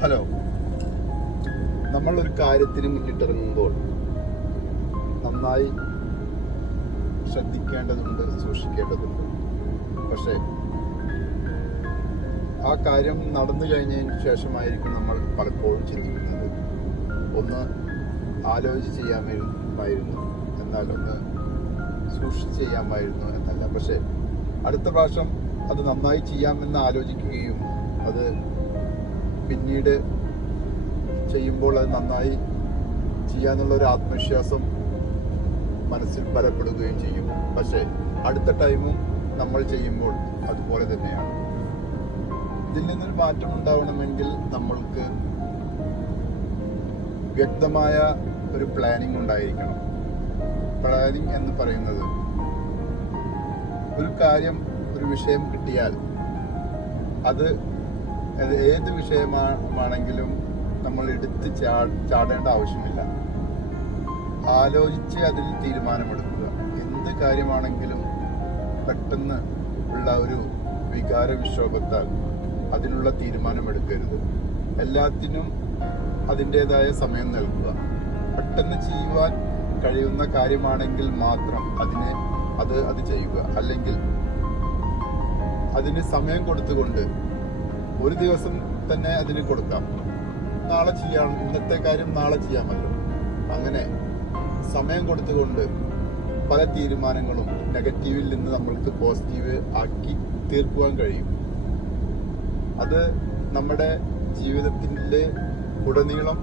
Hello, നമ്മൾ ഒരു കാര്യത്തിന് മുന്നിട്ടിറങ്ങുമ്പോൾ നന്നായി ശ്രദ്ധിക്കേണ്ടതുണ്ട്, സൂക്ഷിക്കേണ്ടതുണ്ട്. പക്ഷേ ആ കാര്യം നടന്നു കഴിഞ്ഞതിന് ശേഷമായിരിക്കും നമ്മൾ പലപ്പോഴും ചിന്തിക്കുന്നത്, ഒന്ന് ആലോചിച്ച് ചെയ്യാമായിരുന്നു, എന്നാൽ ഒന്ന് സൂക്ഷിച്ച് ചെയ്യാമായിരുന്നു എന്നല്ല. പക്ഷേ അടുത്ത പ്രാവശ്യം അത് നന്നായി ചെയ്യാമെന്ന് ആലോചിക്കുകയും അത് പിന്നീട് ചെയ്യുമ്പോൾ അത് നന്നായി ചെയ്യാന്നുള്ള ഒരു ആത്മവിശ്വാസം മനസ്സിൽ ബലപ്പെടുകയും ചെയ്യും. പക്ഷേ അടുത്ത ടൈമും നമ്മൾ ചെയ്യുമ്പോൾ അതുപോലെ തന്നെയാണ്. ഇതിൽ നിന്നൊരു മാറ്റം ഉണ്ടാവണമെങ്കിൽ നമ്മൾക്ക് വ്യക്തമായ ഒരു പ്ലാനിങ് ഉണ്ടായിരിക്കണം. പ്ലാനിങ് എന്ന് പറയുന്നത്, ഒരു കാര്യം, ഒരു വിഷയം കിട്ടിയാൽ അത് ഏത് വിഷയമാണെങ്കിലും നമ്മൾ എടുത്ത് ചാടേണ്ട ആവശ്യമില്ല. ആലോചിച്ച് അതിൽ തീരുമാനമെടുക്കുക. എന്ത് കാര്യമാണെങ്കിലും പെട്ടെന്ന് ഉള്ള ഒരു വികാര വിക്ഷോഭത്താൽ അതിനുള്ള തീരുമാനമെടുക്കരുത്. എല്ലാത്തിനും അതിൻ്റെതായ സമയം നൽകുക. പെട്ടെന്ന് ചെയ്യുവാൻ കഴിയുന്ന കാര്യമാണെങ്കിൽ മാത്രം അത് ചെയ്യുക. അല്ലെങ്കിൽ അതിന് സമയം കൊടുത്തുകൊണ്ട് ഒരു ദിവസം തന്നെ അതിന് കൊടുക്കാം. നാളെ ചെയ്യാം, ഇന്നത്തെ കാര്യം നാളെ ചെയ്യാമല്ലോ. അങ്ങനെ സമയം കൊടുത്തുകൊണ്ട് പല തീരുമാനങ്ങളും നെഗറ്റീവിൽ നിന്ന് നമ്മൾക്ക് പോസിറ്റീവ് ആക്കി തീർക്കുവാൻ കഴിയും. അത് നമ്മുടെ ജീവിതത്തിൻ്റെ ഉടനീളം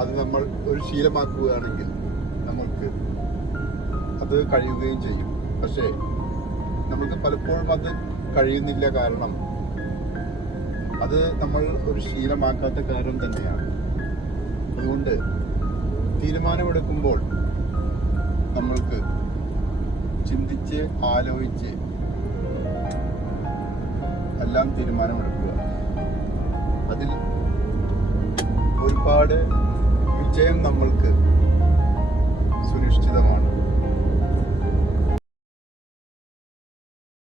അത് നമ്മൾ ഒരു ശീലമാക്കുകയാണെങ്കിൽ നമുക്ക് അത് കഴിയുകയും ചെയ്യും. പക്ഷേ നമുക്ക് പലപ്പോഴും അത് കഴിയുന്നില്ല. കാരണം അത് നമ്മൾ ഒരു ശീലമാക്കാത്ത കാര്യം തന്നെയാണ്. അതുകൊണ്ട് തീരുമാനമെടുക്കുമ്പോൾ നമ്മൾക്ക് ചിന്തിച്ച് ആലോചിച്ച് എല്ലാം തീരുമാനമെടുക്കുക. അതിൽ ഒരുപാട് വിജയം നമ്മൾക്ക് സുനിശ്ചിതമാണ്.